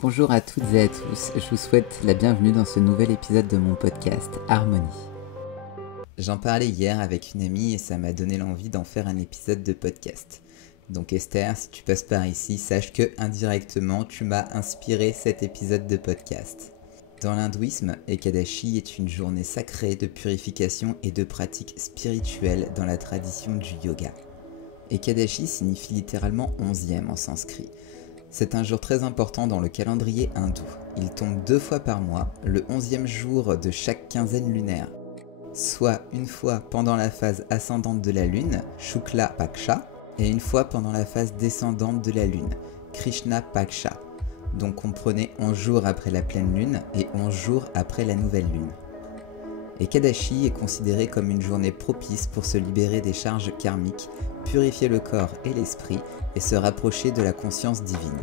Bonjour à toutes et à tous, je vous souhaite la bienvenue dans ce nouvel épisode de mon podcast Harmonie. J'en parlais hier avec une amie et ça m'a donné l'envie d'en faire un épisode de podcast. Donc Esther, si tu passes par ici, sache que indirectement tu m'as inspiré cet épisode de podcast. Dans l'hindouisme, Ekadashi est une journée sacrée de purification et de pratique spirituelle dans la tradition du yoga. Ekadashi signifie littéralement 11e en sanskrit. C'est un jour très important dans le calendrier hindou. Il tombe 2 fois par mois, le 11e jour de chaque quinzaine lunaire, soit une fois pendant la phase ascendante de la lune, Shukla Paksha, et une fois pendant la phase descendante de la lune, Krishna Paksha. Donc comprenez 11 jours après la pleine lune et 11 jours après la nouvelle lune. Ekadashi est considéré comme une journée propice pour se libérer des charges karmiques, purifier le corps et l'esprit et se rapprocher de la conscience divine.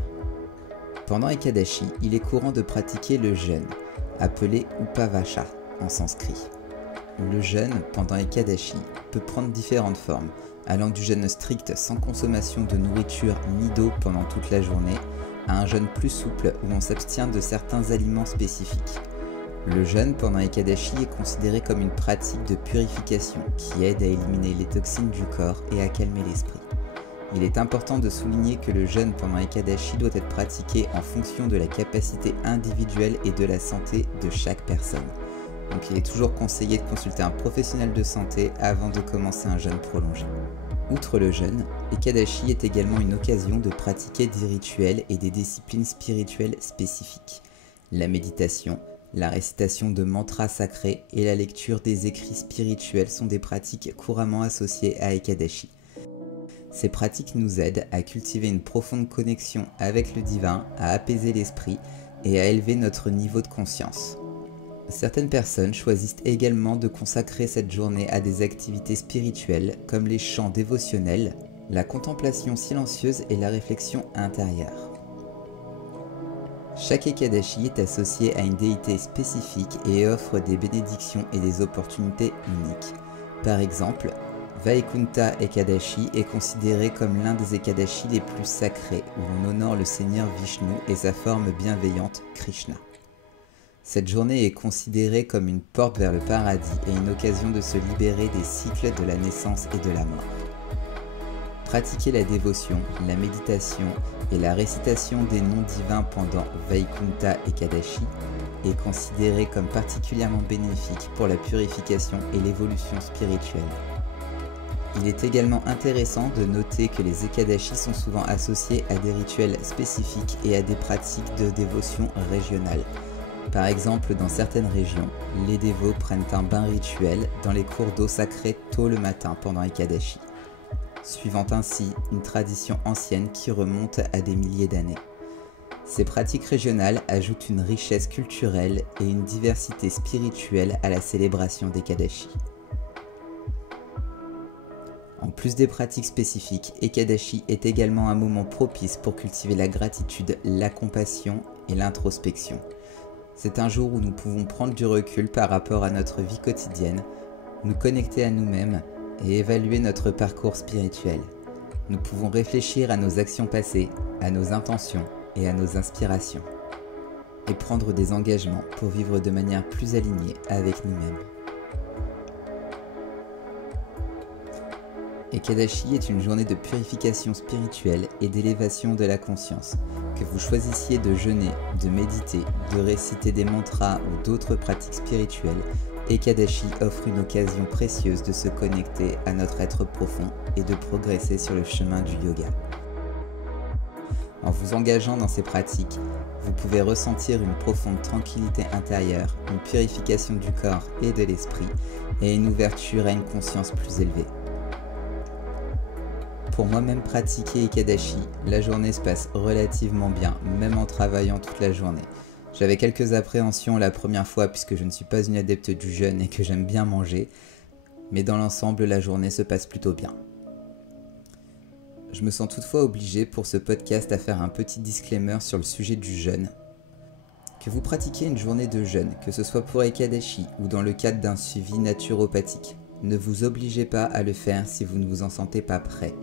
Pendant Ekadashi, il est courant de pratiquer le jeûne, appelé Upavasha en sanskrit. Le jeûne pendant Ekadashi peut prendre différentes formes, allant du jeûne strict sans consommation de nourriture ni d'eau pendant toute la journée, à un jeûne plus souple où on s'abstient de certains aliments spécifiques. Le jeûne pendant Ekadashi est considéré comme une pratique de purification qui aide à éliminer les toxines du corps et à calmer l'esprit. Il est important de souligner que le jeûne pendant Ekadashi doit être pratiqué en fonction de la capacité individuelle et de la santé de chaque personne. Donc il est toujours conseillé de consulter un professionnel de santé avant de commencer un jeûne prolongé. Outre le jeûne, Ekadashi est également une occasion de pratiquer des rituels et des disciplines spirituelles spécifiques. La méditation, la récitation de mantras sacrés et la lecture des écrits spirituels sont des pratiques couramment associées à Ekadashi. Ces pratiques nous aident à cultiver une profonde connexion avec le divin, à apaiser l'esprit et à élever notre niveau de conscience. Certaines personnes choisissent également de consacrer cette journée à des activités spirituelles comme les chants dévotionnels, la contemplation silencieuse et la réflexion intérieure. Chaque Ekadashi est associé à une déité spécifique et offre des bénédictions et des opportunités uniques. Par exemple, Vaikunta Ekadashi est considéré comme l'un des Ekadashi les plus sacrés où l'on honore le Seigneur Vishnu et sa forme bienveillante Krishna. Cette journée est considérée comme une porte vers le paradis et une occasion de se libérer des cycles de la naissance et de la mort. Pratiquer la dévotion, la méditation et la récitation des noms divins pendant Vaikunta Ekadashi est considéré comme particulièrement bénéfique pour la purification et l'évolution spirituelle. Il est également intéressant de noter que les Ekadashi sont souvent associés à des rituels spécifiques et à des pratiques de dévotion régionales. Par exemple, dans certaines régions, les dévots prennent un bain rituel dans les cours d'eau sacrés tôt le matin pendant Ekadashi, suivant ainsi une tradition ancienne qui remonte à des milliers d'années. Ces pratiques régionales ajoutent une richesse culturelle et une diversité spirituelle à la célébration d'Ekadashi. En plus des pratiques spécifiques, Ekadashi est également un moment propice pour cultiver la gratitude, la compassion et l'introspection. C'est un jour où nous pouvons prendre du recul par rapport à notre vie quotidienne, nous connecter à nous-mêmes et évaluer notre parcours spirituel. Nous pouvons réfléchir à nos actions passées, à nos intentions et à nos inspirations, et prendre des engagements pour vivre de manière plus alignée avec nous-mêmes. Ekadashi est une journée de purification spirituelle et d'élévation de la conscience. Que vous choisissiez de jeûner, de méditer, de réciter des mantras ou d'autres pratiques spirituelles, Ekadashi offre une occasion précieuse de se connecter à notre être profond et de progresser sur le chemin du yoga. En vous engageant dans ces pratiques, vous pouvez ressentir une profonde tranquillité intérieure, une purification du corps et de l'esprit, et une ouverture à une conscience plus élevée. Pour moi-même pratiquer Ekadashi, la journée se passe relativement bien, même en travaillant toute la journée. J'avais quelques appréhensions la première fois puisque je ne suis pas une adepte du jeûne et que j'aime bien manger, mais dans l'ensemble, la journée se passe plutôt bien. Je me sens toutefois obligé pour ce podcast à faire un petit disclaimer sur le sujet du jeûne. Que vous pratiquiez une journée de jeûne, que ce soit pour Ekadashi ou dans le cadre d'un suivi naturopathique, ne vous obligez pas à le faire si vous ne vous en sentez pas prêt.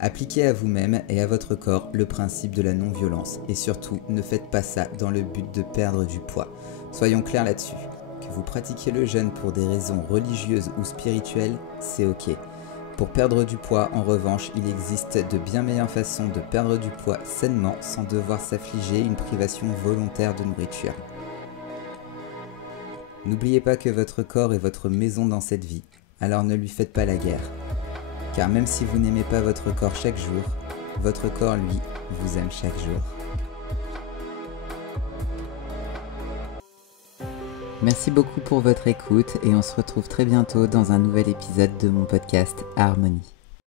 Appliquez à vous-même et à votre corps le principe de la non-violence et surtout ne faites pas ça dans le but de perdre du poids. Soyons clairs là-dessus. Que vous pratiquiez le jeûne pour des raisons religieuses ou spirituelles, c'est ok. Pour perdre du poids, en revanche, il existe de bien meilleures façons de perdre du poids sainement sans devoir s'affliger une privation volontaire de nourriture. N'oubliez pas que votre corps est votre maison dans cette vie, alors ne lui faites pas la guerre. Car même si vous n'aimez pas votre corps chaque jour, votre corps, lui, vous aime chaque jour. Merci beaucoup pour votre écoute et on se retrouve très bientôt dans un nouvel épisode de mon podcast Harmonie.